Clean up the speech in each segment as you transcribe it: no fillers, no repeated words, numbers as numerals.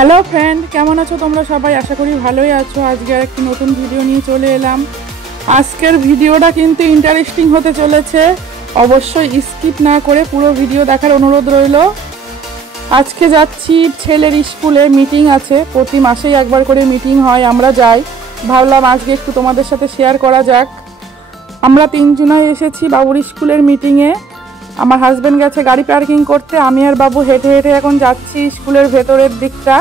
Hello friend, কেমন আছো তোমরা সবাই? আশা করি ভালোই আছো। আজকে আর একটি নতুন ভিডিও নিয়ে চলে এলাম। আজকের ভিডিওটা কিন্তু ইন্টারেস্টিং হতে চলেছে, অবশ্যই স্কিপ না করে পুরো ভিডিও দেখার অনুরোধ রইল। আজকে যাচ্ছি ছেলের স্কুলে, মিটিং আছে। প্রতি মাসেই একবার করে মিটিং হয়, আমরা যাই। ভাবলাম আজকে একটু তোমাদের সাথে শেয়ার করা যাক। আমরা তিনজনাই এসেছি বাবুর স্কুলের মিটিংয়ে। আমার হাজব্যান্ড গেছে গাড়ি পার্কিং করতে, আমি আর বাবু হেঁটে হেঁটে এখন যাচ্ছি স্কুলের ভেতরের দিকটা।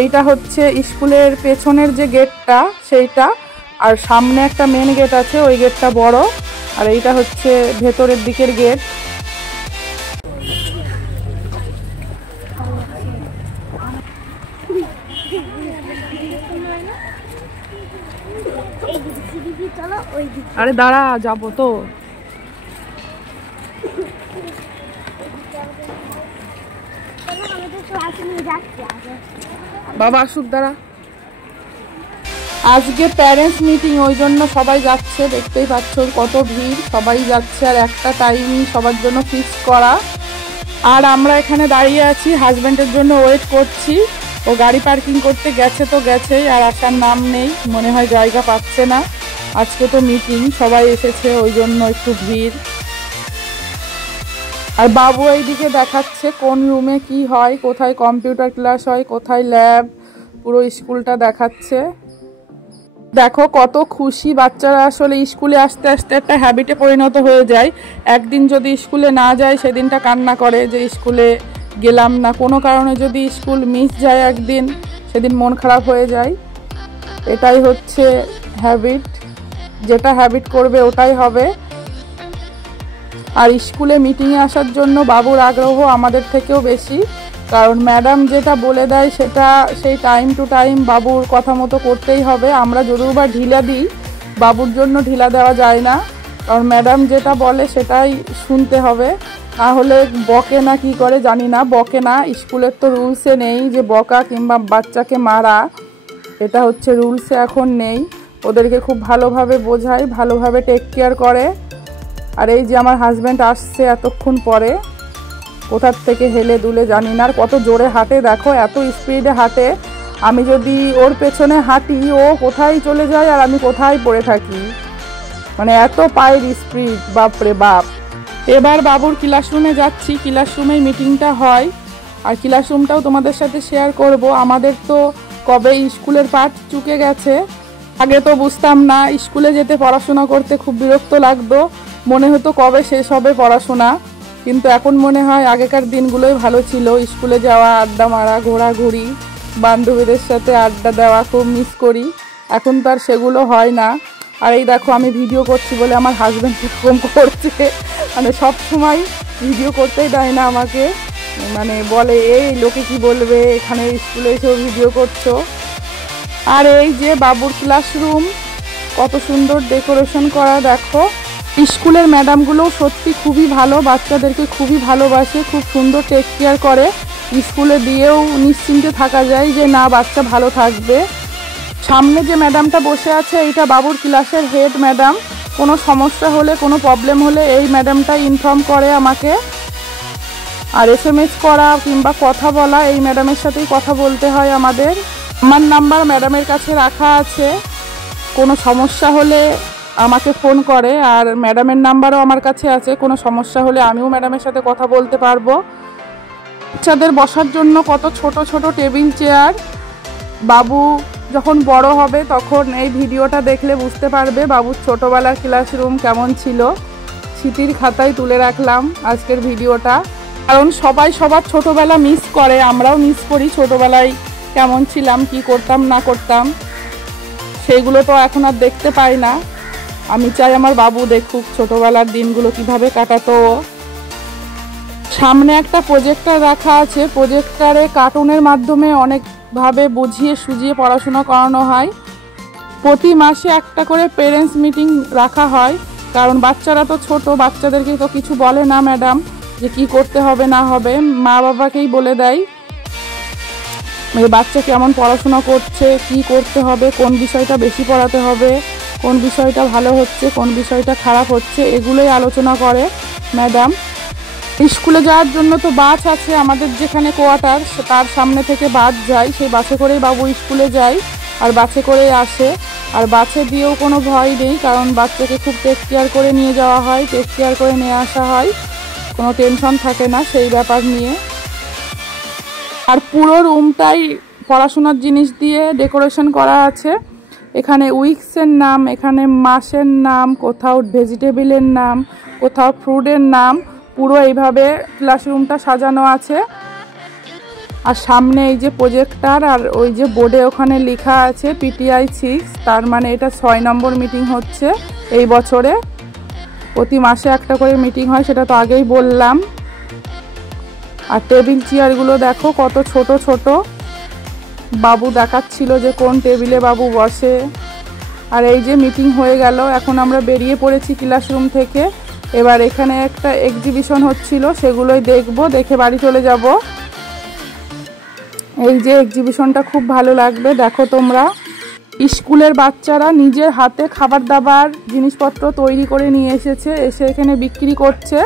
এইটা হচ্ছে স্কুলের পেছনের যে গেটটা সেইটা, আর সামনে একটা মেন গেট আছে, ওই গেটটা বড়, আর এইটা হচ্ছে ভেতরের দিকের গেট। আরে দাঁড়া, যাবো তো। বাবা আসুক, দাঁড়া। আজকে প্যারেন্টস মিটিং, ওই জন্য সবাই যাচ্ছে। দেখতেই পাচ্ছ কত ভিড়, সবাই যাচ্ছে। আর একটা টাইমই সবার জন্য ফিক্স করা। আর আমরা এখানে দাঁড়িয়ে আছি, হাজব্যান্ডের জন্য ওয়েট করছি। ও গাড়ি পার্কিং করতে গেছে তো গেছেই, আর আসার নাম নেই, মনে হয় জায়গা পাচ্ছে না। আজকে তো মিটিং, সবাই এসেছে, ওই জন্য একটু ভিড়। আর বাবু এইদিকে দেখাচ্ছে কোন রুমে কি হয়, কোথায় কম্পিউটার ক্লাস হয়, কোথায় ল্যাব, পুরো স্কুলটা দেখাচ্ছে। দেখো কত খুশি বাচ্চারা। আসলে স্কুলে আসতে আসতে একটা হ্যাবিটে পরিণত হয়ে যায়। একদিন যদি স্কুলে না যায় সেদিনটা কান্না করে যে স্কুলে গেলাম না। কোনো কারণে যদি স্কুল মিস যায় একদিন, সেদিন মন খারাপ হয়ে যায়। এটাই হচ্ছে হ্যাবিট, যেটা হ্যাবিট করবে ওটাই হবে। আর স্কুলে মিটিংয়ে আসার জন্য বাবুর আগ্রহ আমাদের থেকেও বেশি, কারণ ম্যাডাম যেটা বলে দেয় সেটা সেই টাইম টু টাইম বাবুর কথা মতো করতেই হবে। আমরা যদিও বা ঢিলা দিই, বাবুর জন্য ঢিলা দেওয়া যায় না, কারণ ম্যাডাম যেটা বলে সেটাই শুনতে হবে। তাহলে বকে না কি করে জানি না, বকে না। স্কুলের তো রুলসে নেই যে বকা কিংবা বাচ্চাকে মারা, এটা হচ্ছে রুলসে এখন নেই। ওদেরকে খুব ভালোভাবে বোঝায়, ভালোভাবে টেক কেয়ার করে। আর এই যে আমার হাজব্যান্ড আসছে এতক্ষণ পরে, কোথার থেকে হেলে দুলে জানি না। আর কত জোরে হাঁটে দেখো, এত স্পিডে হাঁটে। আমি যদি ওর পেছনে হাঁটি, ও কোথায় চলে যায় আর আমি কোথায় পড়ে থাকি, মানে এত পায়ের স্পিড, বাপরে বাপ। এবার বাবুর ক্লাসরুমে যাচ্ছি, ক্লাসরুমেই মিটিংটা হয়। আর ক্লাসরুমটাও তোমাদের সাথে শেয়ার করব। আমাদের তো কবে স্কুলের পাঠ চুকে গেছে। আগে তো বুঝতাম না, স্কুলে যেতে পড়াশোনা করতে খুব বিরক্ত লাগতো, মনে হতো কবে শেষ হবে পড়াশোনা। কিন্তু এখন মনে হয় আগেকার দিনগুলোই ভালো ছিল। স্কুলে যাওয়া, আড্ডা মারা, ঘোরাঘুরি, বান্ধবীদের সাথে আড্ডা দেওয়া খুব মিস করি। এখন তো আর সেগুলো হয় না। আর এই দেখো আমি ভিডিও করছি বলে আমার হাজব্যান্ড এরকম করছে, মানে সব সময় ভিডিও করতেই দেয় না আমাকে, মানে বলে এই লোকে কি বলবে, এখানে স্কুলে এসেও ভিডিও করছো। আর এই যে বাবুর ক্লাসরুম, কত সুন্দর ডেকোরেশন করা দেখো। স্কুলের ম্যাডামগুলোও সত্যি খুবই ভালো, বাচ্চাদেরকে খুবই ভালোবাসে, খুব সুন্দর টেক কেয়ার করে। স্কুলে দিয়েও নিশ্চিন্তে থাকা যায় যে না, বাচ্চা ভালো থাকবে। সামনে যে ম্যাডামটা বসে আছে, এইটা বাবুর ক্লাসের হেড ম্যাডাম। কোনো সমস্যা হলে, কোনো প্রবলেম হলে এই ম্যাডামটা ইনফর্ম করে আমাকে। আর SMS করা কিংবা কথা বলা, এই ম্যাডামের সাথেই কথা বলতে হয় আমাদের। আমার নাম্বার ম্যাডামের কাছে রাখা আছে, কোনো সমস্যা হলে আমাকে ফোন করে। আর ম্যাডামের নাম্বারও আমার কাছে আছে, কোনো সমস্যা হলে আমিও ম্যাডামের সাথে কথা বলতে পারবো। বাচ্চাদের বসার জন্য কত ছোট ছোট টেবিল চেয়ার। বাবু যখন বড় হবে তখন এই ভিডিওটা দেখলে বুঝতে পারবে বাবুর ছোটোবেলার ক্লাসরুম কেমন ছিল। স্মৃতির খাতায় তুলে রাখলাম আজকের ভিডিওটা, কারণ সবাই সবার ছোটোবেলা মিস করে, আমরাও মিস করি ছোটোবেলায় কেমন ছিলাম, কি করতাম না করতাম, সেইগুলো তো এখন আর দেখতে পাই না। আমি চাই আমার বাবু দেখুক ছোটোবেলার দিনগুলো কিভাবে কাটাতো। সামনে একটা প্রজেক্টর রাখা আছে, প্রজেক্টরে কার্টুনের মাধ্যমে অনেকভাবে বুঝিয়ে সুঝিয়ে পড়াশোনা করানো হয়। প্রতি মাসে একটা করে পেরেন্টস মিটিং রাখা হয়, কারণ বাচ্চারা তো ছোট, বাচ্চাদেরকে তো কিছু বলে না ম্যাডাম যে কি করতে হবে না হবে, মা বাবাকেই বলে দেয় বাচ্চা কেমন পড়াশোনা করছে, কি করতে হবে, কোন বিষয়টা বেশি পড়াতে হবে, কোন বিষয়টা ভালো হচ্ছে, কোন বিষয়টা খারাপ হচ্ছে, এগুলোই আলোচনা করে ম্যাডাম। স্কুলে যাওয়ার জন্য তো বাস আছে, আমাদের যেখানে কোয়ার্টার তার সামনে থেকে বাস যায়, সেই বাসে করেই বাবু স্কুলে যায় আর বাসে করেই আসে। আর বাসে দিয়েও কোনো ভয় নেই, কারণ বাচ্চাকে খুব টেক কেয়ার করে নিয়ে যাওয়া হয়, টেক কেয়ার করে নিয়ে আসা হয়, কোনো টেনশন থাকে না সেই ব্যাপার নিয়ে। আর পুরো রুমটাই পড়াশোনার জিনিস দিয়ে ডেকোরেশন করা আছে। এখানে উইক্সের নাম, এখানে মাসের নাম, কোথাও ভেজিটেবলের নাম, কোথাও ফ্রুটের নাম, পুরো এইভাবে ক্লাসরুমটা সাজানো আছে। আর সামনে এই যে প্রজেক্টর, আর ওই যে বোর্ডে ওখানে লেখা আছে PTI 6, তার মানে এটা 6 নম্বর মিটিং হচ্ছে এই বছরে। প্রতি মাসে একটা করে মিটিং হয়, সেটা তো আগেই বললাম। আর টেবিল চেয়ারগুলো দেখো কত ছোট ছোট, বাবু দেখাচ্ছিল যে কোন টেবিলে বাবু বসে। আর এই যে মিটিং হয়ে গেল, এখন আমরা বেরিয়ে পড়েছি ক্লাসরুম থেকে। এবার এখানে একটা এক্সিবিশন হচ্ছিল, সেগুলোই দেখবো, দেখে বাড়ি চলে যাব। এই যে এক্সিবিশনটা খুব ভালো লাগবে, দেখো তোমরা। স্কুলের বাচ্চারা নিজের হাতে খাবার দাবার জিনিসপত্র তৈরি করে নিয়ে এসেছে, এসে এখানে বিক্রি করছে।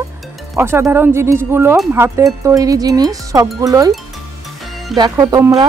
অসাধারণ জিনিসগুলো, হাতের তৈরি জিনিস সবগুলোই দেখো তোমরা।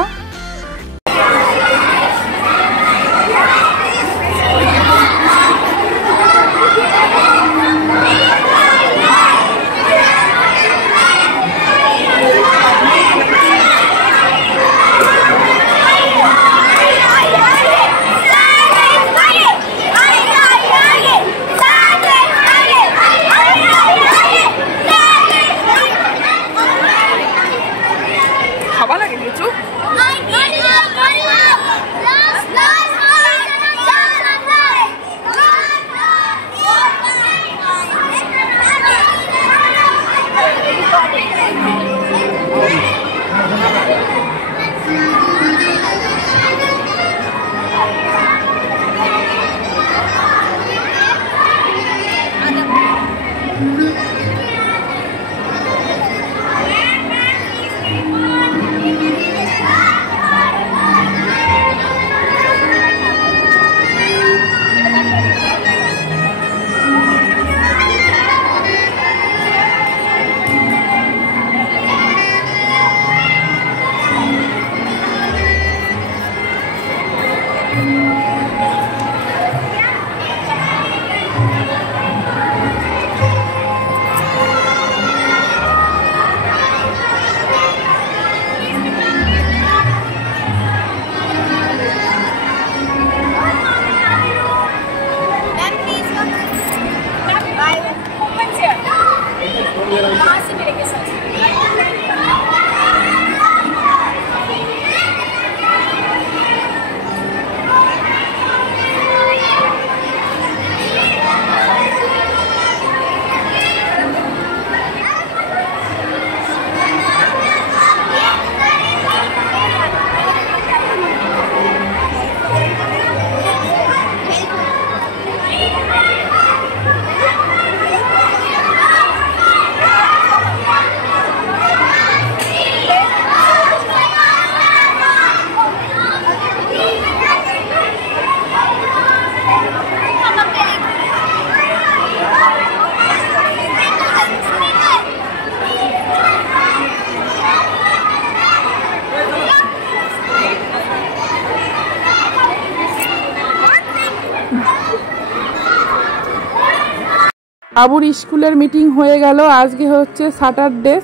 বাবুর স্কুলের মিটিং হয়ে গেল। আজকে হচ্ছে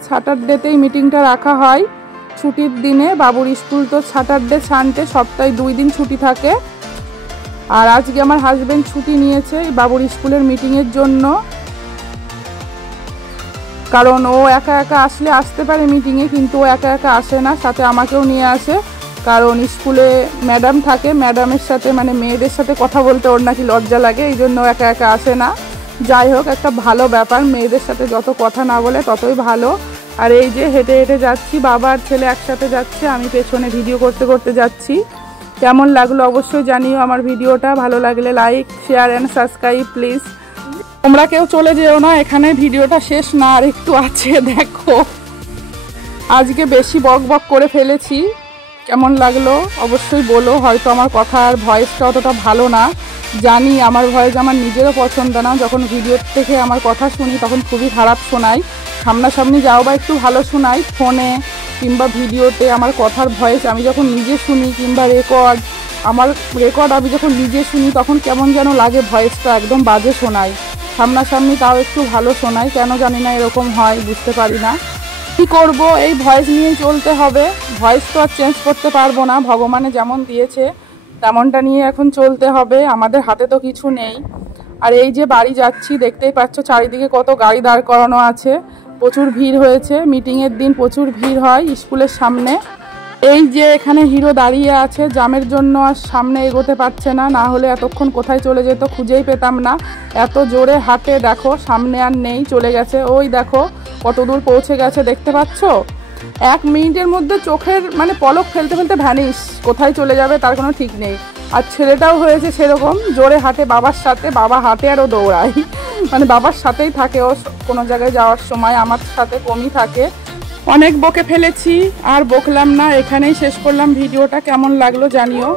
স্যাটারডেতেই মিটিংটা রাখা হয়, ছুটির দিনে। বাবুর স্কুল তো স্যাটারডে সানডে সপ্তাহে 2 দিন ছুটি থাকে। আর আজকে আমার হাজবেন্ড ছুটি নিয়েছে বাবুর স্কুলের মিটিংয়ের জন্য, কারণ ও একা একা আসলে আসতে পারে মিটিংয়ে, কিন্তু ও একা একা আসে না, সাথে আমাকেও নিয়ে আসে। কারণ স্কুলে ম্যাডাম থাকে, ম্যাডামের সাথে মানে মেয়েদের সাথে কথা বলতে ওর নাকি লজ্জা লাগে, এই জন্য একা একা আসে না। যাই হোক, একটা ভালো ব্যাপার, মেয়েদের সাথে যত কথা না বলে ততই ভালো। আর এই যে হেঁটে হেঁটে যাচ্ছি, বাবা আর ছেলে একসাথে যাচ্ছে, আমি পেছনে ভিডিও করতে করতে যাচ্ছি। কেমন লাগলো অবশ্যই জানিও আমার ভিডিওটা। ভালো লাগলে like, share and subscribe please. তোমরা কেউ চলে যেও না, এখানে ভিডিওটা শেষ না, আর একটু আছে দেখো। আজকে বেশি বক বক করে ফেলেছি, কেমন লাগলো অবশ্যই বলো। হয়তো আমার কথার ভয়েসটা অতটা ভালো না, জানি আমার ভয়েস আমার নিজেরও পছন্দ না, যখন ভিডিও থেকে আমার কথা শুনি তখন খুবই খারাপ শোনায়। সামনাসামনি যাও বা একটু ভালো শোনাই, ফোনে কিংবা ভিডিওতে আমার কথার ভয়েস আমি যখন নিজে শুনি কিংবা রেকর্ড আমি যখন নিজে শুনি তখন কেমন যেন লাগে, ভয়েসটা একদম বাজে শোনাই। সামনাসামনি তাও একটু ভালো শোনাই, কেন জানি না এরকম হয়, বুঝতে পারি না। কী করবো, এই ভয়েস নিয়েই চলতে হবে। ভয়েস তো আর চেঞ্জ করতে পারবো না, ভগবানে যেমন দিয়েছে তেমনটা নিয়ে এখন চলতে হবে, আমাদের হাতে তো কিছু নেই। আর এই যে বাড়ি যাচ্ছি, দেখতেই পাচ্ছ চারিদিকে কত গাড়ি দাঁড় করানো আছে, প্রচুর ভিড় হয়েছে। মিটিংয়ের দিন প্রচুর ভিড় হয় স্কুলের সামনে। এই যে এখানে হিরো দাঁড়িয়ে আছে, জ্যামের জন্য আর সামনে এগোতে পারছে না, না হলে এতক্ষণ কোথায় চলে যেত খুঁজেই পেতাম না। এত জোরে হাঁটে, দেখো সামনে আর নেই, চলে গেছে। ওই দেখো কত দূর পৌঁছে গেছে, দেখতে পাচ্ছ? 1 মিনিটের মধ্যে চোখের মানে পলক ফেলতে ফেলতে ভ্যানিশ, কোথায় চলে যাবে তার কোনো ঠিক নেই। আর ছেলেটাও হয়েছে সেরকম, জোরে হাঁটে বাবার সাথে, বাবা হাঁটে আর ও দৌড়ায়, মানে বাবার সাথেই থাকে ও কোনো জায়গায় যাওয়ার সময়, আমার সাথে কমই থাকে। অনেক বকে ফেলেছি, আর বকলাম না, এখানেই শেষ করলাম ভিডিওটা। কেমন লাগলো জানিও।